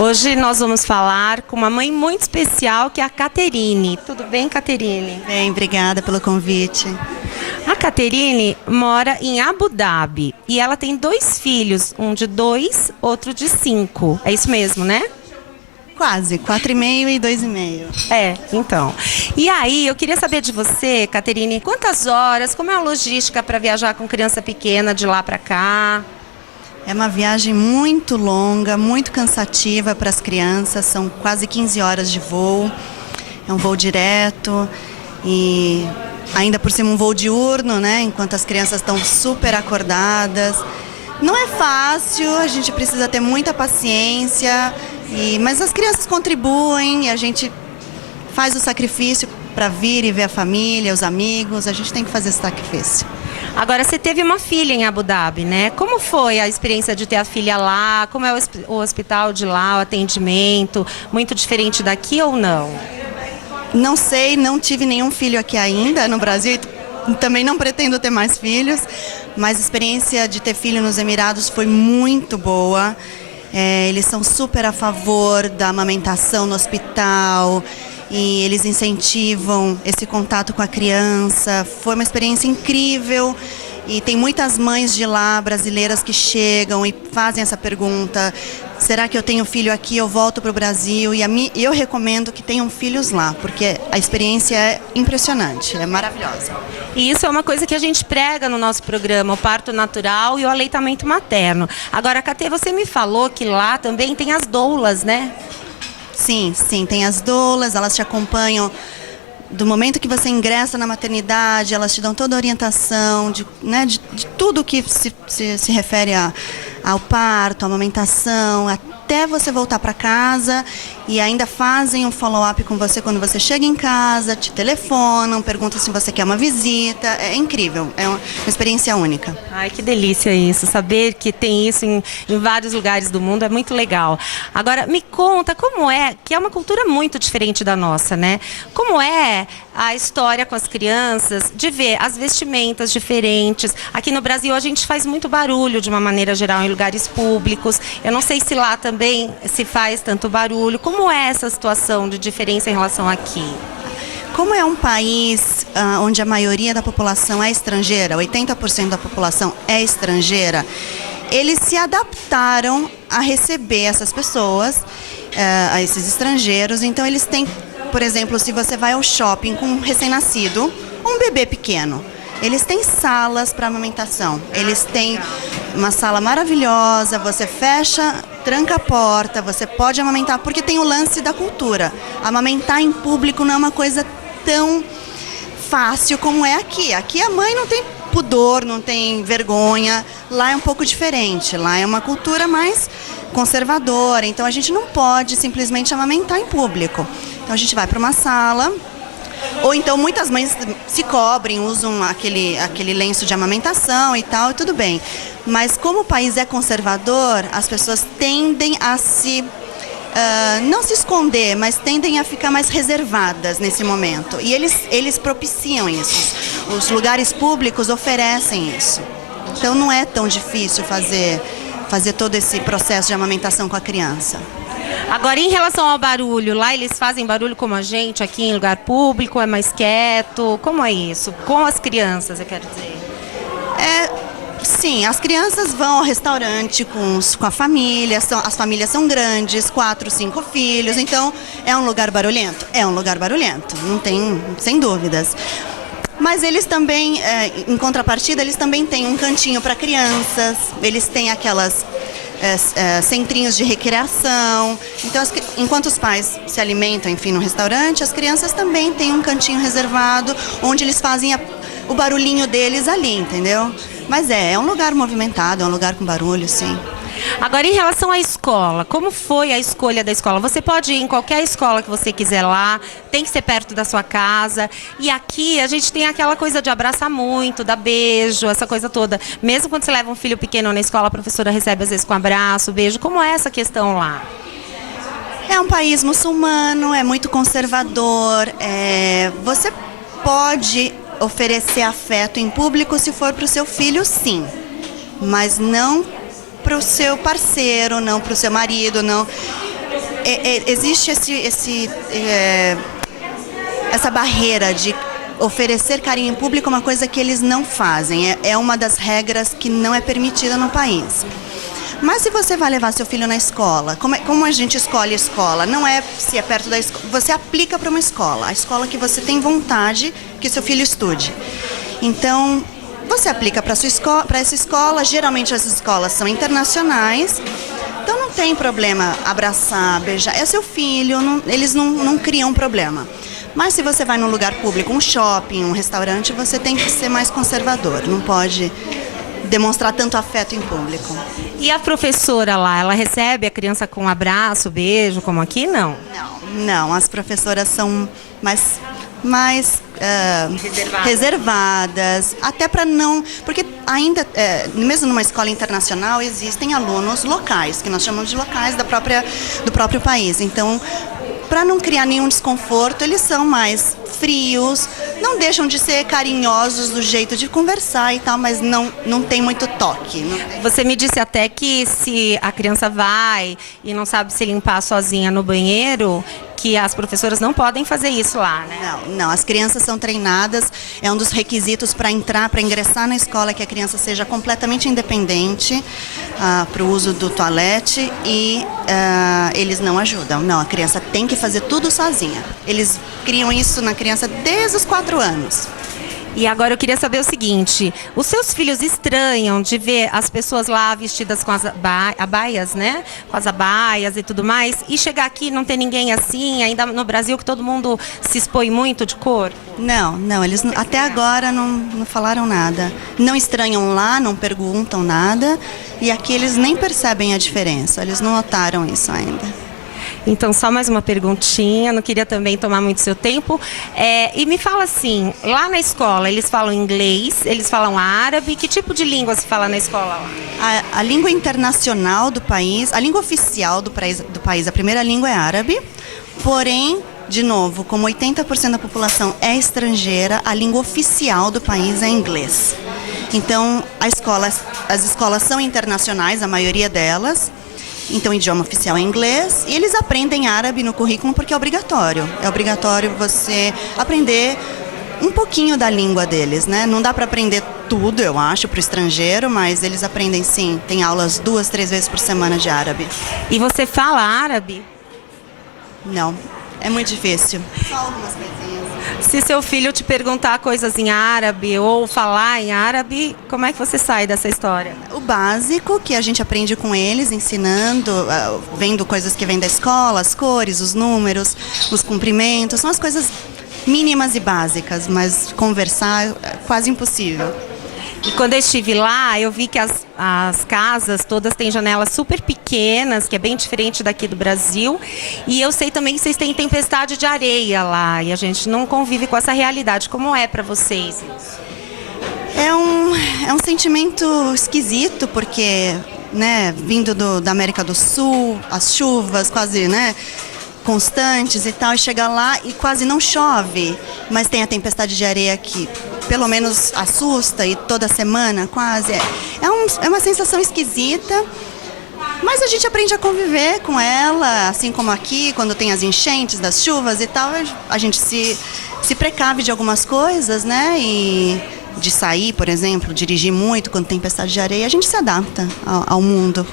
Hoje nós vamos falar com uma mãe muito especial, que é a Caterine. Tudo bem, Caterine? Bem, obrigada pelo convite. A Caterine mora em Abu Dhabi e ela tem 2 filhos, um de 2, outro de 5. É isso mesmo, né? Quase, 4,5 e 2,5. Então. E aí, eu queria saber de você, Caterine, quantas horas, como é a logística para viajar com criança pequena de lá para cá? É uma viagem muito longa, muito cansativa para as crianças, são quase 15 horas de voo. É um voo direto e ainda por cima um voo diurno, né? Enquanto as crianças estão super acordadas. Não é fácil, a gente precisa ter muita paciência, mas as crianças contribuem e a gente faz o sacrifício para vir e ver a família, os amigos, a gente tem que fazer esse sacrifício. Agora, você teve uma filha em Abu Dhabi, né? Como foi a experiência de ter a filha lá? Como é o hospital de lá, o atendimento? Muito diferente daqui ou não? Não sei, não tive nenhum filho aqui ainda no Brasil e também não pretendo ter mais filhos, mas a experiência de ter filho nos Emirados foi muito boa. Eles são super a favor da amamentação no hospital e eles incentivam esse contato com a criança. Foi uma experiência incrível e tem muitas mães de lá, brasileiras, que chegam e fazem essa pergunta: será que eu tenho filho aqui, eu volto para o Brasil? E eu recomendo que tenham filhos lá, porque a experiência é impressionante, é maravilhosa. E isso é uma coisa que a gente prega no nosso programa, o parto natural e o aleitamento materno. Agora, Catê, você me falou que lá também tem as doulas, né? Sim, tem as doulas, elas te acompanham do momento que você ingressa na maternidade, elas te dão toda a orientação de tudo que se refere ao parto, à amamentação, até você voltar para casa, e ainda fazem um follow-up com você quando você chega em casa, te telefonam, perguntam se você quer uma visita. É incrível, é uma experiência única. Ai, que delícia isso, saber que tem isso em vários lugares do mundo é muito legal. Agora, me conta como é, que é uma cultura muito diferente da nossa, né? Como é a história com as crianças, de ver as vestimentas diferentes. Aqui no Brasil a gente faz muito barulho de uma maneira geral em lugares públicos. Eu não sei se lá também se faz tanto barulho. Como é essa situação de diferença em relação aqui? Como é um país onde a maioria da população é estrangeira, 80% da população é estrangeira, eles se adaptaram a receber essas pessoas, a esses estrangeiros. Então eles têm, por exemplo, se você vai ao shopping com um recém-nascido, um bebê pequeno, eles têm salas para amamentação. Eles têm uma sala maravilhosa, você fecha, tranca a porta, você pode amamentar, porque tem o lance da cultura. Amamentar em público não é uma coisa tão fácil como é aqui. Aqui a mãe não tem pudor, não tem vergonha. Lá é um pouco diferente. Lá é uma cultura mais conservadora. Então a gente não pode simplesmente amamentar em público. Então a gente vai para uma sala, ou então muitas mães se cobrem, usam aquele lenço de amamentação e tal, e tudo bem. Mas como o país é conservador, as pessoas tendem a não se esconder, mas tendem a ficar mais reservadas nesse momento. E eles propiciam isso. Os lugares públicos oferecem isso. Então não é tão difícil fazer todo esse processo de amamentação com a criança. Agora, em relação ao barulho, lá eles fazem barulho como a gente aqui em lugar público, é mais quieto? Como é isso? Com as crianças, eu quero dizer. Sim, as crianças vão ao restaurante com a família, as famílias são grandes, 4, 5 filhos, então é um lugar barulhento? É um lugar barulhento, não tem, sem dúvidas. Mas eles também, em contrapartida, eles também têm um cantinho para crianças, eles têm aquelas centrinhos de recreação. Então, enquanto os pais se alimentam, enfim, no restaurante, as crianças também têm um cantinho reservado, onde eles fazem o barulhinho deles ali, entendeu? Mas é um lugar movimentado, é um lugar com barulho, sim. Agora, em relação à escola, como foi a escolha da escola? Você pode ir em qualquer escola que você quiser lá, tem que ser perto da sua casa. E aqui a gente tem aquela coisa de abraçar muito, dar beijo, essa coisa toda. Mesmo quando você leva um filho pequeno na escola, a professora recebe às vezes com abraço, beijo. Como é essa questão lá? É um país muçulmano, é muito conservador. Você pode oferecer afeto em público se for para o seu filho, sim. Mas não para o seu parceiro, não para o seu marido, não. Existe essa barreira de oferecer carinho em público, é uma coisa que eles não fazem. É uma das regras que não é permitida no país. Mas se você vai levar seu filho na escola, como a gente escolhe a escola? Não é se é perto da escola, você aplica para uma escola, a escola que você tem vontade que seu filho estude. Então, você aplica para essa escola, geralmente as escolas são internacionais, então não tem problema abraçar, beijar, é seu filho, eles não criam problema. Mas se você vai num lugar público, um shopping, um restaurante, você tem que ser mais conservador, não pode demonstrar tanto afeto em público. E a professora lá, ela recebe a criança com um abraço, beijo, como aqui? Não. Não, as professoras são mais reservadas, até para não... Porque ainda, mesmo numa escola internacional, existem alunos locais, que nós chamamos de locais do próprio país. Então, para não criar nenhum desconforto, eles são mais frios, não deixam de ser carinhosos do jeito de conversar e tal, mas não tem muito toque. Você me disse até que se a criança vai e não sabe se limpar sozinha no banheiro, que as professoras não podem fazer isso lá, né? Não, as crianças são treinadas, é um dos requisitos para ingressar na escola, que a criança seja completamente independente para o uso do toalete e eles não ajudam. Não, a criança tem que fazer tudo sozinha. Eles criam isso na criança desde os 4 anos. E agora eu queria saber o seguinte, os seus filhos estranham de ver as pessoas lá vestidas com as abaias, né? Com as abaias e tudo mais, e chegar aqui e não ter ninguém assim, ainda no Brasil que todo mundo se expõe muito de cor? Não, eles até agora não falaram nada. Não estranham lá, não perguntam nada, e aqui eles nem percebem a diferença, eles não notaram isso ainda. Então, só mais uma perguntinha, não queria também tomar muito seu tempo. E me fala assim, lá na escola, eles falam inglês, eles falam árabe, que tipo de língua se fala na escola lá? A língua internacional do país, a língua oficial do país, a primeira língua é árabe, porém, de novo, como 80% da população é estrangeira, a língua oficial do país é inglês. Então, as escolas são internacionais, a maioria delas. Então, o idioma oficial é inglês e eles aprendem árabe no currículo porque é obrigatório. É obrigatório você aprender um pouquinho da língua deles, né? Não dá para aprender tudo, eu acho, para o estrangeiro, mas eles aprendem sim. Tem aulas 2, 3 vezes por semana de árabe. E você fala árabe? Não, é muito difícil. Só algumas coisinhas. Se seu filho te perguntar coisas em árabe ou falar em árabe, como é que você sai dessa história? O básico que a gente aprende com eles, ensinando, vendo coisas que vêm da escola, as cores, os números, os cumprimentos, são as coisas mínimas e básicas, mas conversar é quase impossível. E quando eu estive lá, eu vi que as casas todas têm janelas super pequenas, que é bem diferente daqui do Brasil. E eu sei também que vocês têm tempestade de areia lá, e a gente não convive com essa realidade. Como é para vocês isso? É um sentimento esquisito, porque, né, vindo da América do Sul, as chuvas quase, né, constantes e tal, e chega lá e quase não chove, mas tem a tempestade de areia que pelo menos assusta, e toda semana quase. É uma sensação esquisita, mas a gente aprende a conviver com ela, assim como aqui, quando tem as enchentes das chuvas e tal, a gente se precave de algumas coisas, né? E de sair, por exemplo, dirigir muito quando tem tempestade de areia, a gente se adapta ao mundo.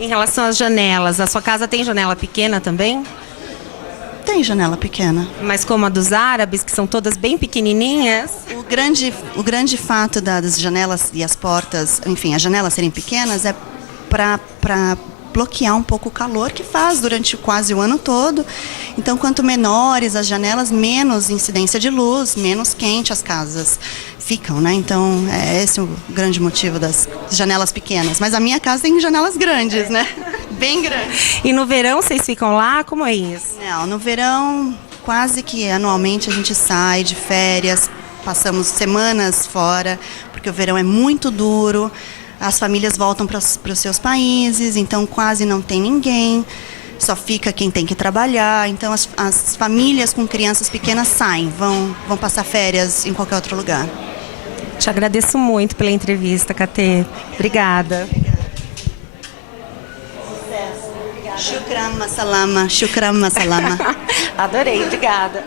Em relação às janelas, a sua casa tem janela pequena também? Tem janela pequena. Mas como a dos árabes, que são todas bem pequenininhas? O grande fato das janelas e as portas, enfim, as janelas serem pequenas é para bloquear um pouco o calor que faz durante quase o ano todo. Então, quanto menores as janelas, menos incidência de luz, menos quente as casas ficam, né? Então, é esse o grande motivo das janelas pequenas. Mas a minha casa tem janelas grandes, né? Bem grandes. E no verão vocês ficam lá? Como é isso? Não, no verão, quase que anualmente a gente sai de férias, passamos semanas fora, porque o verão é muito duro. As famílias voltam para os seus países, então quase não tem ninguém, só fica quem tem que trabalhar. Então as famílias com crianças pequenas saem, vão passar férias em qualquer outro lugar. Te agradeço muito pela entrevista, Catê. Obrigada. Obrigada. Shukran masalama, shukran masalama. Adorei, obrigada.